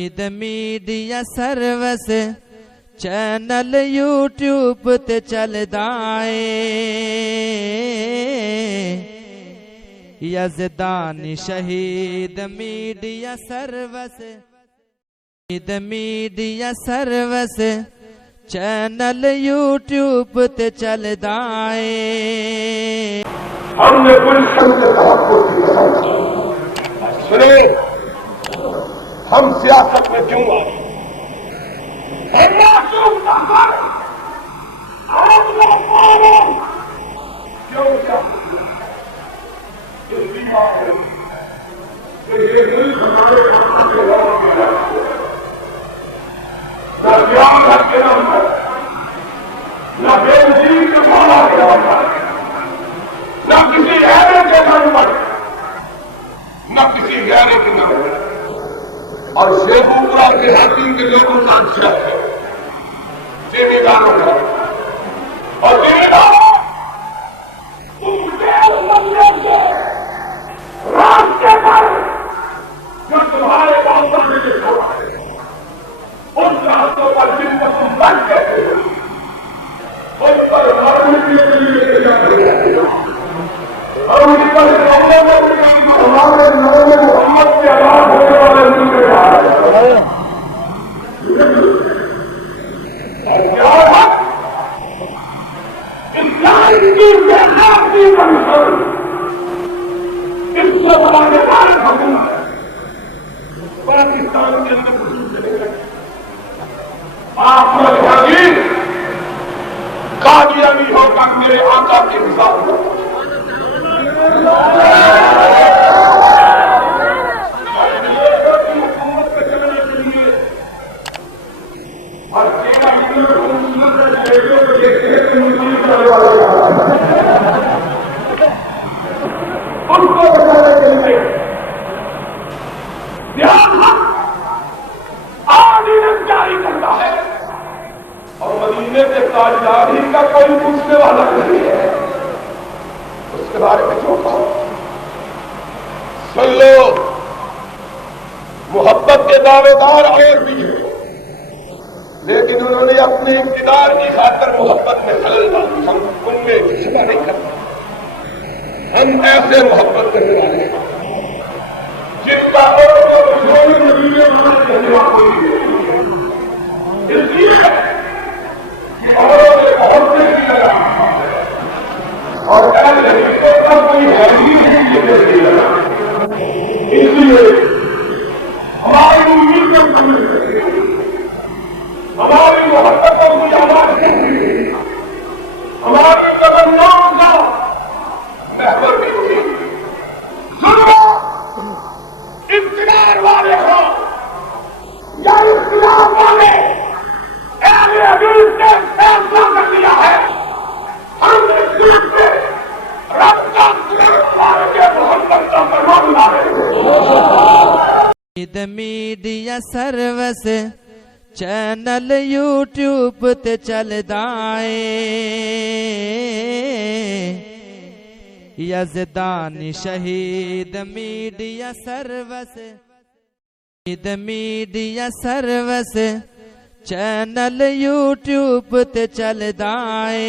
Media service channel YouTube ते चलदा है। यज़दानी शहीद मीडिया सर्विस चैनल यूट्यूब ते चलदा है। हमने गुलशन के तहफ़्फ़ुज़ की कसम सुने। हम सियासत में क्यों आए? हम मासूम काफिर, हम नाफरमान क्यों चाहते? ये मुल्क हमारे हाथों से न ज्ञान के नाम पर, न बेनजीर के मौला के नाम पर, न किसी ऐरे के नाम पर, न किसी गैरे के नाम पर, और शेखुपुरा के हाकिम के लोगों का अच्छा है जिम्मेदारों का। और जिम्मेदारों तुम देश मंदिर के रास्ते पर जो तुम्हारे बाबा ने लिखा है उन रास्तों पर जिन पर तुम बैठते थे उन पर मरने के लिए लेके जाते हो और उन पर हमारे नौ में मोहम्मद के आजाद होने वाले पाकिस्तान के अंदर कादियानी होकर मेरे आका के हिसाब उनको बचाने के लिए ध्यान ऑर्डिनेंस जारी करता है और मदीने के ताजदार ही का कोई पूछने वाला नहीं है। उसके बारे में जो कहो सुन लो। मोहब्बत के दावेदार और भी हैं, लेकिन उन्होंने अपने इक़्तिदार की खातिर मोहब्बत में खलल डाली। हम उनमें शिकवा नहीं करते। हम ऐसे मोहब्बत करने वाले हैं जिनका इसलिए और कोई है इसलिए हमारी उम्मीद हमारी मोहब्बतों की आवाज हमारी तमन्नाओं का महवर भी हुई। सुनो, इख्तियार वाले हो या इख्तियार वाले, अहले हदीस ने फैसला कर दिया है। हमने से रब का कुरान के मोहब्बत का फरमान लाए। मीडिया सर्विस चैनल यूट्यूब ते चलदा है। यज़दानी शहीद मीडिया सर्विस चैनल यूट्यूब ते चलदा है।